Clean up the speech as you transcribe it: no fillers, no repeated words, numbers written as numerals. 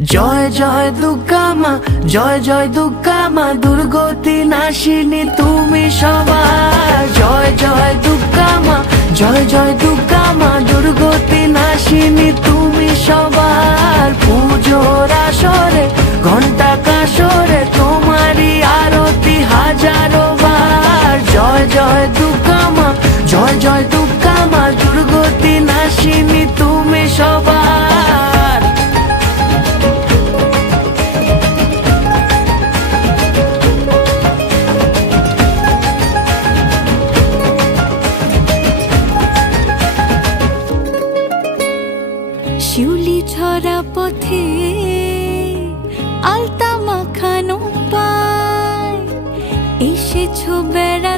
জয় জয় দুর্গা মা, জয় জয় দুর্গা মা, দুর্গতি নাশিনী তুমি সবার। জয় জয় দুর্গা মা, জয় জয় দুর্গা মা, দুর্গতি নাশিনী তুমি সবার। পুজোর আসরে ঘন্টা কাসরে তোমারই আরতি হাজারো বার। জয় জয় দুর্গা মা, জয় জয় দুর্গা মা, দুর্গতি নাশিনী তুমি সবার। শিউলি ছড়া পথে আলতা মাখানো পায়, এসেছো বেড়া